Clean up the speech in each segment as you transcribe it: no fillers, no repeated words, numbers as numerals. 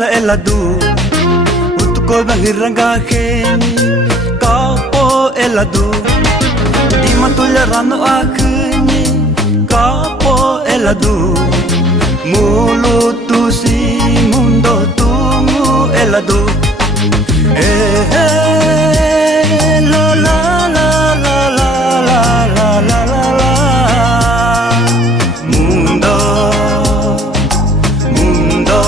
kusa eladu Utuko bahiranga kheni Kapo eladu Di matulla rano akhni Kapo eladu Mulutu si mundo tungu eladu La la la la la la la la la la Mundo Mundo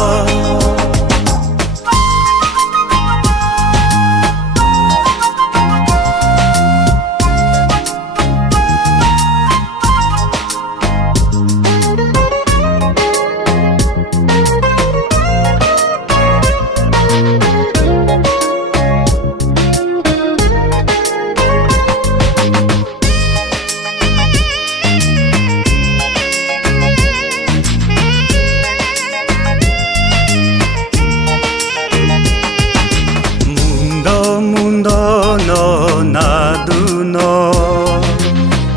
Mundo no nadu no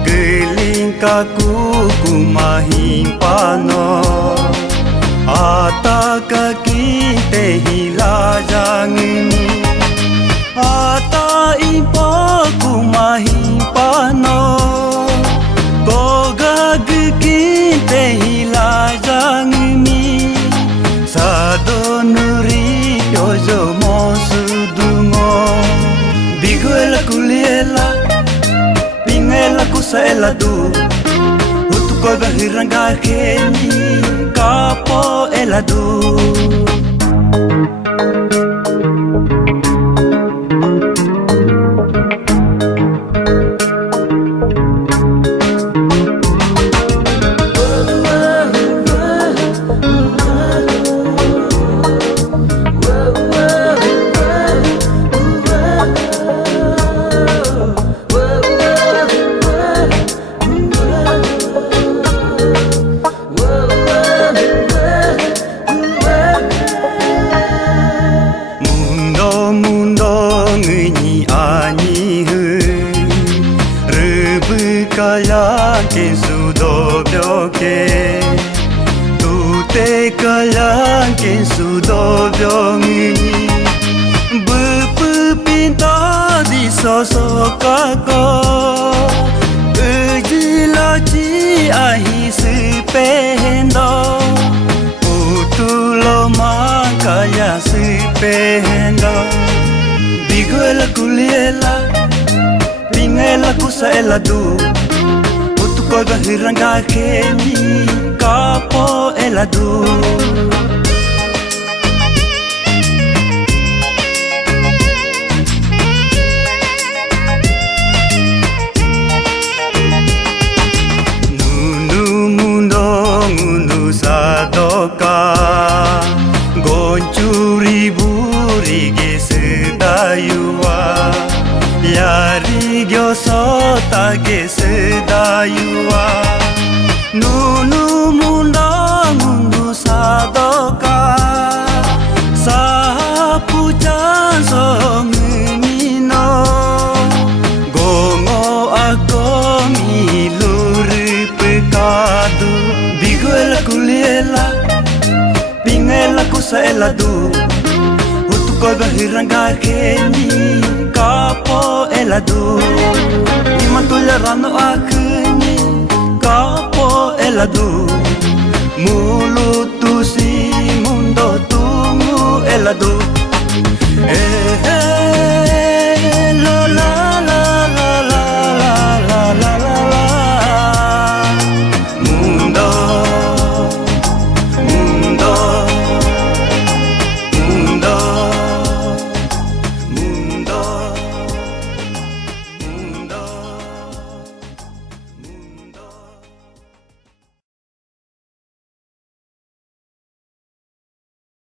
Geling kaku kumahimpano Ata kaki tehila jangini Ata ipo kumahimpano Gogag ki tehila jangini Sadonuri yojo mosudungo Biguela kuliela Pingela kusa eladu Utuko bahiranga kheni Kapo eladu Kaya sudo byoke Tute kaya sudo byongini Bupu pinta di sosokako Ujilachi ahi sependo Utulo makaya sependo Biguela kuliela Pingela kusa eladu Utuko bahiranga kheni Kapo eladu Nunu mundo ngunu sadoka Goncuri buri ge sedayuwa Yari gyoso tage sedayuwa Nunu mundo mundu sadoka Sapu chanso ngimino Gongo ako miluri pekadu Biguela kuliela Pingela kusa eladu Utuko bahiranga kheni Kapo eladu Imatulla rano akhni Kapo eladu Mulutu si